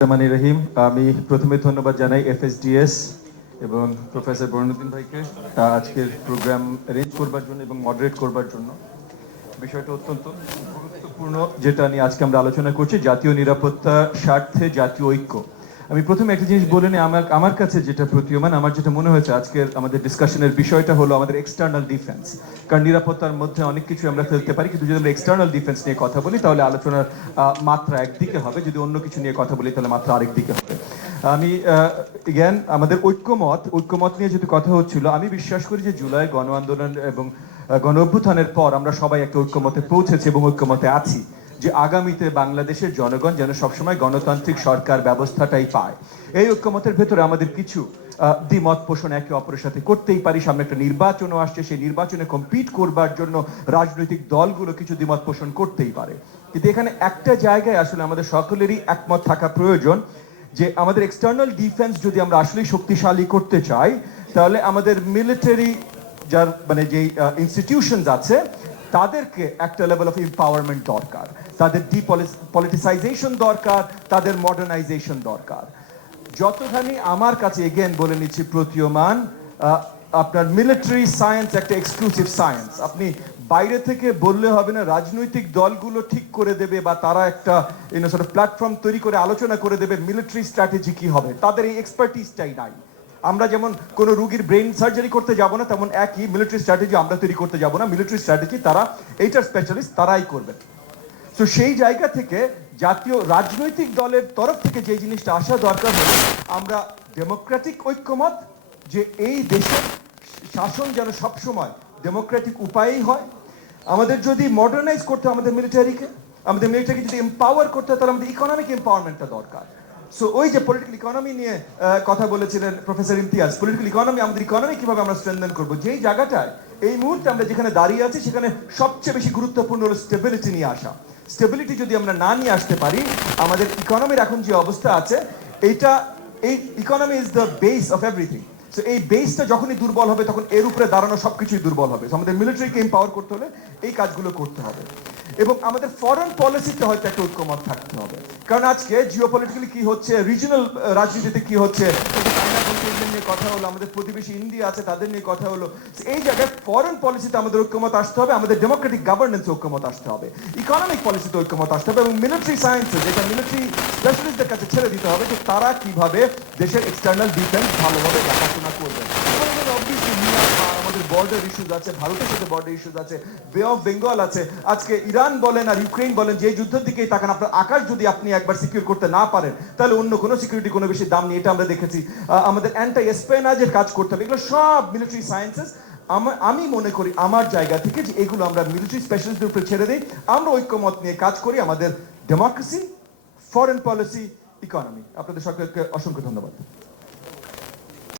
রহমান রহিম, আমি প্রথমে ধন্যবাদ জানাই এফএসডিএস এবং প্রফেসর বরণুদ্দিন ভাইকে তা আজকের প্রোগ্রাম অ্যারেঞ্জ করবার জন্য এবং মডারেট করবার জন্য। বিষয়টা অত্যন্ত গুরুত্বপূর্ণ, যেটা নিয়ে আজকে আমরা আলোচনা করছি, জাতীয় নিরাপত্তা স্বার্থে জাতীয় ঐক্য। আমি প্রথমে একটা জিনিস বলে নিই, আমার আমার কাছে যেটা প্রতীয়মান, আমার যেটা মনে হয়েছে আজকের আমাদের ডিসকাশনের বিষয়টা হলো আমাদের এক্সটার্নাল ডিফেন্স কারণ নিরাপত্তার মধ্যে অনেক কিছু আমরা ফেলতে পারি, কিন্তু যদি আমরা এক্সটার্নাল ডিফেন্স নিয়ে কথা বলি, তাহলে আলোচনার মাত্রা একদিকে হবে। যদি অন্য কিছু নিয়ে কথা বলি, তাহলে মাত্রা আরেক দিকে হবে। আমি জ্ঞান আমাদের ঐক্যমত ঐক্যমত নিয়ে যদি কথা হচ্ছিল, আমি বিশ্বাস করি যে জুলাই গণ আন্দোলন এবং গণ অভ্যুত্থানের পর আমরা সবাই একটা ঐক্যমতে পৌঁছেছি এবং ঐক্যমতে আছি। যে আগামীতে বাংলাদেশের জনগণ যেন সবসময় গণতান্ত্রিক সরকার ব্যবস্থাটাই পায়। এই ঐক্যমতের ভেতরে আমাদের কিছু দ্বিমত পোষণ একে অপরের সাথে করতেই পারি। সামনে একটা নির্বাচনও আসছে, সেই নির্বাচনে কম্পিট করবার জন্য রাজনৈতিক দলগুলো কিছু দ্বিমত পোষণ করতেই পারে। কিন্তু এখানে একটা জায়গায় আসলে আমাদের সকলেরই একমত থাকা প্রয়োজন যে আমাদের এক্সটার্নাল ডিফেন্স যদি আমরা আসলেই শক্তিশালী করতে চাই, তাহলে আমাদের মিলিটারি যার মানে যেই ইনস্টিটিউশনস আছে, তাদেরকে একটা লেভেল অফ এম্পাওয়ারমেন্ট দরকার। তাদের ডিপলিটিসাইজেশন দরকার, তাদের মডার্নাইজেশন দরকার। যতখানি আমার কাছে এগেন বলে নিচ্ছি প্রতীয়মান আপনার মিলিটারি সায়েন্স একটা এক্সক্লুসিভ সায়েন্স আপনি বাইরে থেকে বললে হবে না, রাজনৈতিক দলগুলো ঠিক করে দেবে বা তারা একটা প্ল্যাটফর্ম তৈরি করে আলোচনা করে দেবে মিলিটারি স্ট্র্যাটেজি কি হবে। তাদের এই এক্সপার্টিসটাই নাই। আমরা যেমন কোনো রুগীর ব্রেন সার্জারি করতে যাব না, তেমন একই মিলিটারি স্ট্র্যাটেজি আমরা তৈরি করতে যাব না। মিলিটারি স্ট্র্যাটেজি তারা, এইটার স্পেশালিস্ট তারাই করবেন তো সেই জায়গা থেকে জাতীয় রাজনৈতিক দলের তরফ থেকে যে জিনিসটা আসা দরকার হলো, আমরা ডেমোক্রেটিক ঐক্যমত, যে এই দেশের শাসন যেন সবসময় ডেমোক্রেটিক উপায়েই হয়। আমাদের যদি মডার্নাইজ করতে আমাদের মিলিটারিকে আমাদের মিলিটারিকে যদি এম্পাওয়ার করতে হয়, তাহলে আমাদের ইকোনমিক এম্পাওয়ারমেন্টটা দরকার। সো ওই যে পলিটিক্যাল ইকোনমি নিয়ে কথা বলেছিলেন প্রফেসর ইমতিয়াজ। পলিটিক্যাল ইকোনমি আমাদের ইকোনমি কীভাবে আমরা স্ট্রেনদেন করব? যেই জায়গাটায়, এই মুহূর্তে আমরা যেখানে দাঁড়িয়ে আছি, সেখানে সবচেয়ে বেশি গুরুত্বপূর্ণ হলো স্টেবিলিটি নিয়ে আসা। স্টেবিলিটি যদি আমরা না নিয়ে আসতে পারি, আমাদের ইকোনমির এখন যে অবস্থা আছে, এইটা, এই economy is the base of everything so এই বেসটা যখনই দুর্বল হবে, তখন এর উপরে দাঁড়ানো সবকিছুই দুর্বল হবে। আমাদের মিলিটারিকে এম্পাওয়ার করতে হলে এই কাজগুলো করতে হবে। এবং আমাদের ফরেন পলিসিতে হয়তো একটা ঐক্যমত থাকতে হবে। কারণ আজকে জিও পলিটিক্যালি কি হচ্ছে রিজনাল রাজনীতিতে কি হচ্ছে নিয়ে কথা হলো, আমাদের প্রতিবেশী ইন্ডিয়া আছে, তাদের নিয়ে কথা হলো। এই জায়গায় ফরেন পলিসিতে আমাদের ঐক্যমত আসতে হবে, আমাদের ডেমোক্রেটিক গভর্নেন্সে ঐক্যমত আসতে হবে। ইকোনমিক পলিসিতে ঐক্যমত আসতে হবে এবং মিলিটারি সায়েন্সে যেটা মিলিটারি স্পেশালিস্টদের কাছে ছেড়ে দিতে হবে যে তারা কীভাবে দেশের এক্সটার্নাল ডিফেন্স ভালোভাবে দেখাশোনা করবে এবং এখানে obviously মিয়ানমার, আমাদের বর্ডার ইস্যুজ আছে, ভারতের সাথে বর্ডার ইস্যুজ আছে বে অফ বেঙ্গল আছে। আজকে ইরান বলেন আর ইউক্রেন বলেন, যে যুদ্ধের দিকেই তাকান, আপনার আকাশ যদি আপনি একবার সিকিউর করতে না পারেন, তাহলে অন্য কোনো সিকিউরিটি কোনো বেশি দাম নেই, এটা আমরা দেখেছি। আমাদের অ্যান্টি এসপেনাজের কাজ করতে হবে, এগুলো সব মিলিটারি সায়েন্সেস আমি মনে করি আমার জায়গা থেকে যে এগুলো আমরা মিলিটারি স্পেশালিস্টদের উপরে ছেড়ে দিই, আমরা ঐক্যমত নিয়ে কাজ করি আমাদের ডেমোক্রেসি ফরেন পলিসি ইকোনমি আপনাদের সকলকে অসংখ্য ধন্যবাদ।